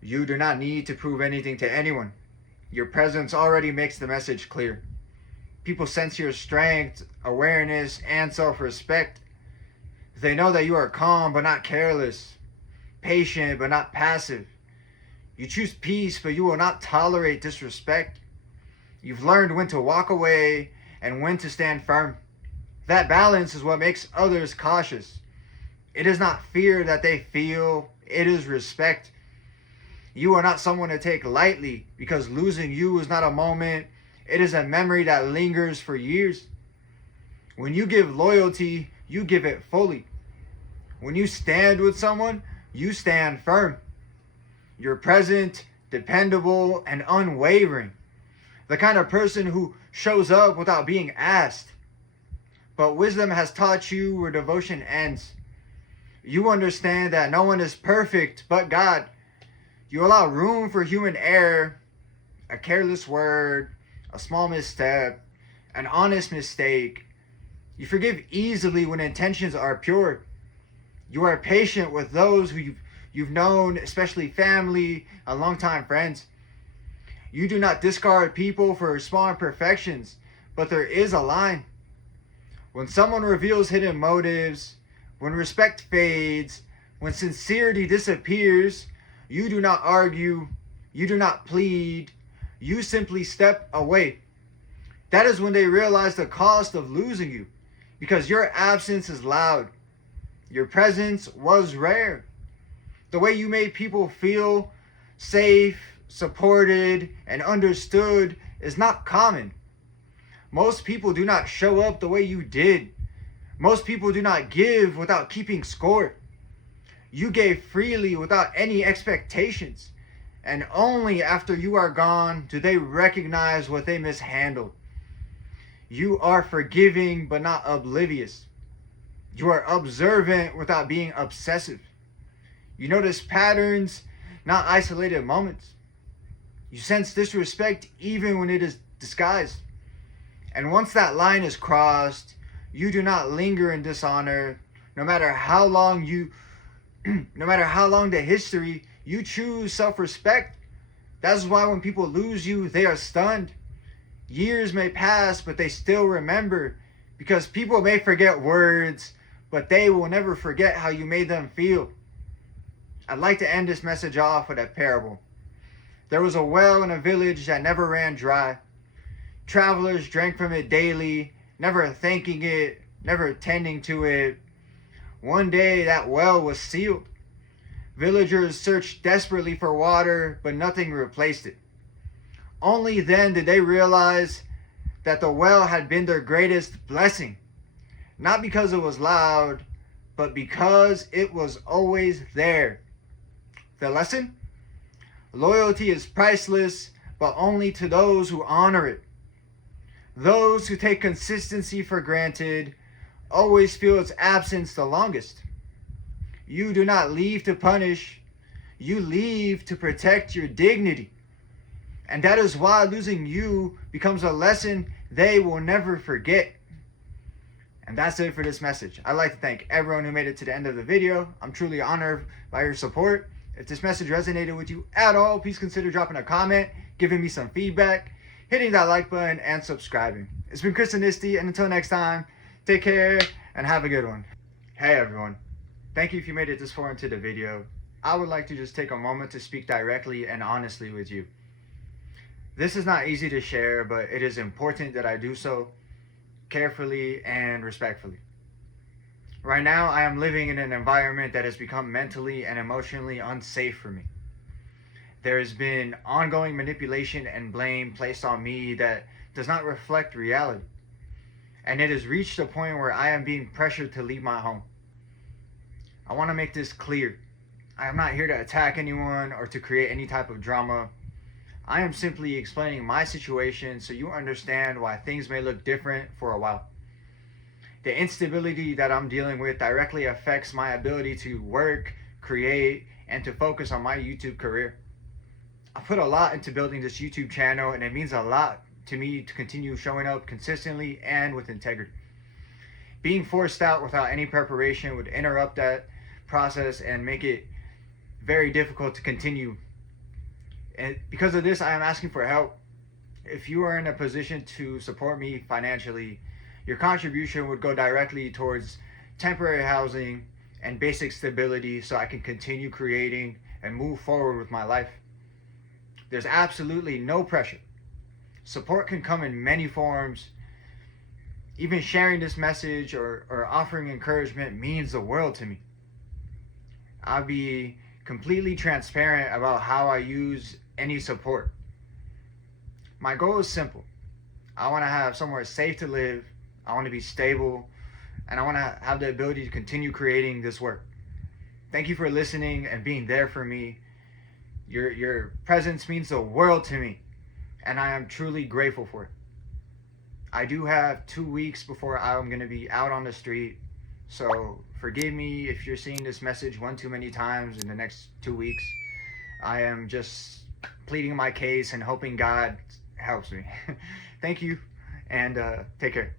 You do not need to prove anything to anyone. Your presence already makes the message clear. People sense your strength, awareness, and self respect. They know that you are calm but not careless, patient but not passive. You choose peace, but you will not tolerate disrespect. You've learned when to walk away and when to stand firm. That balance is what makes others cautious. It is not fear that they feel, it is respect. You are not someone to take lightly because losing you is not a moment, it is a memory that lingers for years. When you give loyalty, you give it fully. When you stand with someone, you stand firm. You're present, dependable, and unwavering. The kind of person who shows up without being asked. But wisdom has taught you where devotion ends. You understand that no one is perfect but God. You allow room for human error, a careless word, a small misstep, an honest mistake. You forgive easily when intentions are pure. You are patient with those who you've known, especially family and longtime friends. You do not discard people for small imperfections, but there is a line. When someone reveals hidden motives, when respect fades, when sincerity disappears, you do not argue, you do not plead, you simply step away. That is when they realize the cost of losing you, because your absence is loud. Your presence was rare. The way you made people feel safe, supported, and understood is not common. Most people do not show up the way you did. Most people do not give without keeping score. You gave freely without any expectations. And only after you are gone do they recognize what they mishandled. You are forgiving but not oblivious. You are observant without being obsessive. You notice patterns, not isolated moments. You sense disrespect even when it is disguised. And once that line is crossed, you do not linger in dishonor. No matter how long the history, you choose self-respect. That's why when people lose you, they are stunned. Years may pass, but they still remember, because people may forget words, but they will never forget how you made them feel. I'd like to end this message off with a parable. There was a well in a village that never ran dry. Travelers drank from it daily, never thanking it, never tending to it. One day that well was sealed. Villagers searched desperately for water, but nothing replaced it. Only then did they realize that the well had been their greatest blessing. Not because it was loud, but because it was always there. The lesson? Loyalty is priceless, but only to those who honor it. Those who take consistency for granted always feel its absence the longest. You do not leave to punish, you leave to protect your dignity. And that is why losing you becomes a lesson they will never forget. And that's it for this message. I'd like to thank everyone who made it to the end of the video. I'm truly honored by your support. If this message resonated with you at all, please consider dropping a comment, giving me some feedback, hitting that like button, and subscribing. It's been ChrisAnesti, and until next time, take care and have a good one. Hey everyone, thank you if you made it this far into the video. I would like to just take a moment to speak directly and honestly with you. This is not easy to share, but it is important that I do so carefully and respectfully. Right now, I am living in an environment that has become mentally and emotionally unsafe for me. There has been ongoing manipulation and blame placed on me that does not reflect reality. And it has reached a point where I am being pressured to leave my home. I want to make this clear. I am not here to attack anyone or to create any type of drama. I am simply explaining my situation so you understand why things may look different for a while. The instability that I'm dealing with directly affects my ability to work, create, and to focus on my YouTube career. I put a lot into building this YouTube channel, and it means a lot to me to continue showing up consistently and with integrity. Being forced out without any preparation would interrupt that process and make it very difficult to continue And because of this, I am asking for help. If you are in a position to support me financially, your contribution would go directly towards temporary housing and basic stability so I can continue creating and move forward with my life. There's absolutely no pressure. Support can come in many forms. Even sharing this message or offering encouragement means the world to me. I'll be completely transparent about how I use any support. My goal is simple. I want to have somewhere safe to live. I want to be stable. And I want to have the ability to continue creating this work. Thank you for listening and being there for me. Your presence means the world to me. And I am truly grateful for it. I do have 2 weeks before I'm going to be out on the street. So forgive me if you're seeing this message one too many times in the next 2 weeks. I am just pleading my case and hoping God helps me. Thank you, and take care.